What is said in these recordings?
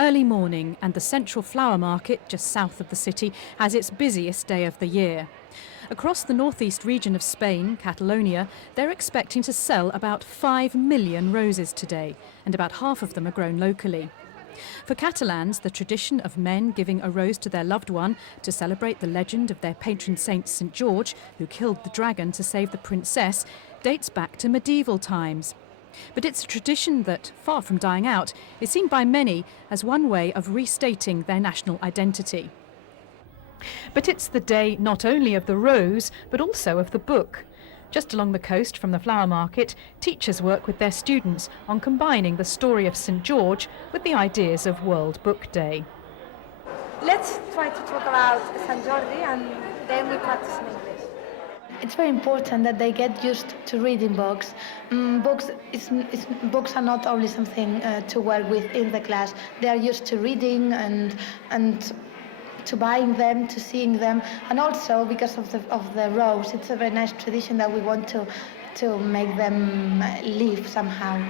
early morning and the central flower market just south of the city has its busiest day of the year. Across the northeast region of Spain, Catalonia, they're expecting to sell about 5 million roses today, and about half of them are grown locally. For Catalans, the tradition of men giving a rose to their loved one to celebrate the legend of their patron saint St. George, who killed the dragon to save the princess, dates back to medieval times. But it's a tradition that, far from dying out, is seen by many as one way of restating their national identity. But it's the day not only of the rose, but also of the book. Just along the coast from the flower market, teachers work with their students on combining the story of St. George with the ideas of World Book Day. Let's try to talk about St. Jordi and then we practice in English. It's very important that they get used to reading books. Books are not only something to work with in the class. They are used to reading and to buying them, to seeing them, and also because of the rose. It's a very nice tradition that we want to make them live somehow.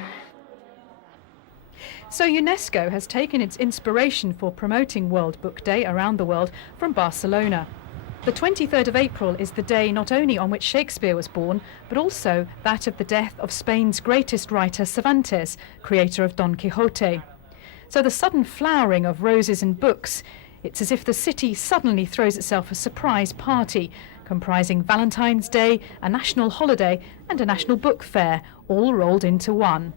So UNESCO has taken its inspiration for promoting World Book Day around the world from Barcelona. The 23rd of April is the day not only on which Shakespeare was born, but also that of the death of Spain's greatest writer Cervantes, creator of Don Quixote. So the sudden flowering of roses and books, it's as if the city suddenly throws itself a surprise party, comprising Valentine's Day, a national holiday and a national book fair, all rolled into one.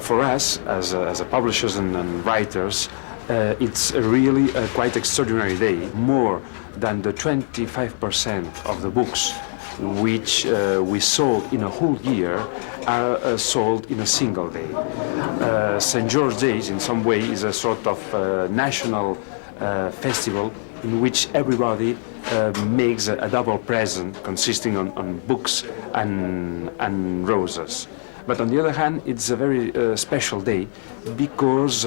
For us, as publishers and writers, it's really a quite extraordinary day. More than the 25% of the books which we sold in a whole year are sold in a single day. St. George Days, in some way, is a sort of national festival in which everybody makes a double present consisting on books and roses. But on the other hand, it's a very special day because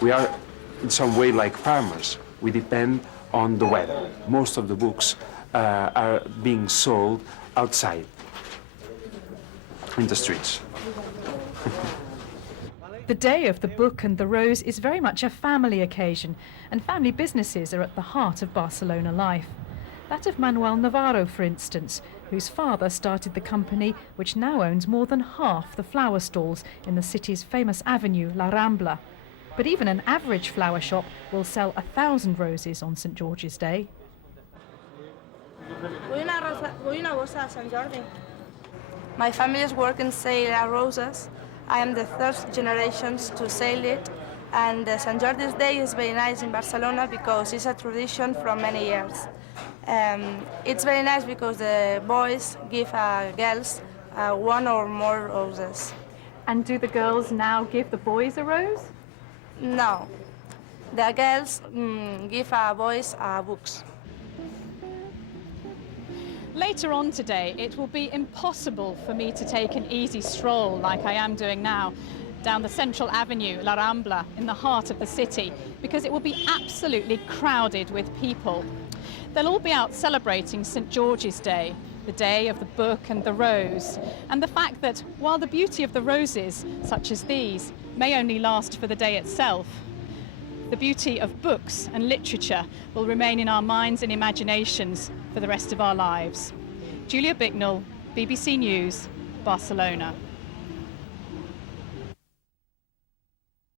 we are in some way like farmers. We depend on the weather. Most of the books are being sold outside, in the streets. The Day of the Book and the Rose is very much a family occasion, and family businesses are at the heart of Barcelona life. That of Manuel Navarro, for instance, whose father started the company which now owns more than half the flower stalls in the city's famous avenue, La Rambla. But even an average flower shop will sell 1,000 roses on St. George's Day. Vull una bossa a Sant Jordi. My family's work in sale roses. I am the third generation to sell it, and St. Jordi's Day is very nice in Barcelona because it's a tradition from many years. It's very nice because the boys give girls one or more roses. And do the girls now give the boys a rose? No, the girls give boys books. Later on today, it will be impossible for me to take an easy stroll like I am doing now down the central avenue, La Rambla, in the heart of the city, because it will be absolutely crowded with people. They'll all be out celebrating St. George's Day, the day of the book and the rose, and the fact that while the beauty of the roses, such as these, may only last for the day itself, the beauty of books and literature will remain in our minds and imaginations for the rest of our lives. Julia Bicknell, BBC News, Barcelona.